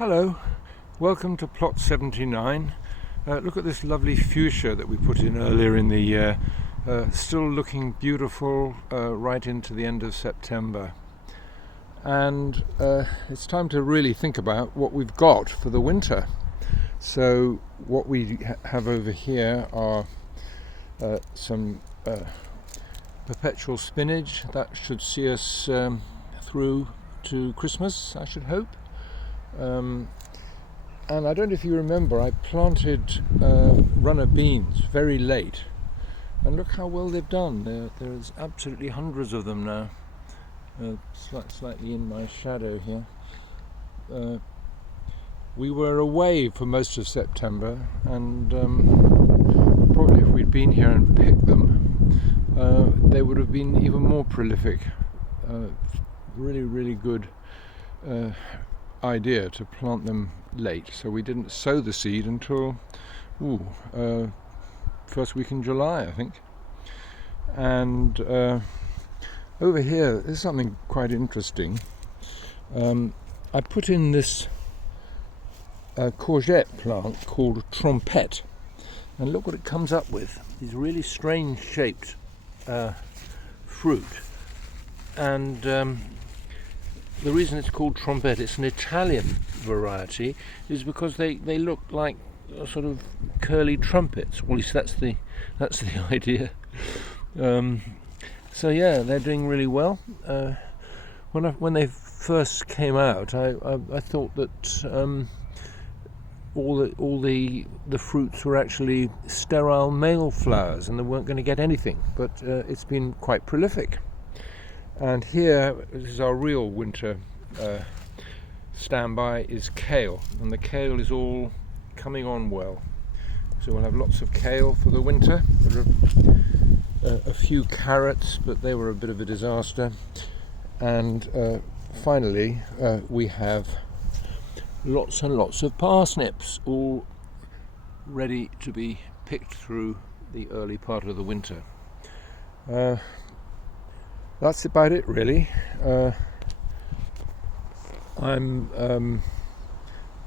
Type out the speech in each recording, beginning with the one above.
Hello, welcome to plot 79. Look at this lovely fuchsia that we put in earlier in the year, still looking beautiful right into the end of September. And it's time to really think about what we've got for the winter. So what we have over here are some perpetual spinach that should see us through to Christmas, I should hope. And I don't know if you remember, I planted runner beans very late, and look how well they've done. There's absolutely hundreds of them now, slightly in my shadow here. We were away for most of September, and probably if we'd been here and picked them, they would have been even more prolific. Really good idea to plant them late, so we didn't sow the seed until first week in July, I think. And over here there's something quite interesting. I put in this courgette plant called Trumpet, and look what it comes up with. These really strange shaped fruit, and the reason it's called Trumpet, it's an Italian variety, is because they look like sort of curly trumpets. Well, at least that's the idea. So yeah, they're doing really well. When they first came out, I thought that all the fruits were actually sterile male flowers, and they weren't going to get anything. But it's been quite prolific. And here, this is our real winter standby, is kale, and the kale is all coming on well. So we'll have lots of kale for the winter. There are a few carrots, but they were a bit of a disaster. And finally, we have lots and lots of parsnips, all ready to be picked through the early part of the winter. That's about it, really. I'm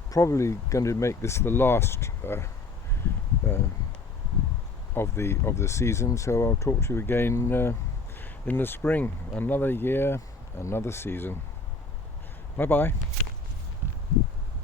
probably going to make this the last of the season, so I'll talk to you again in the spring. Another year, another season. Bye bye.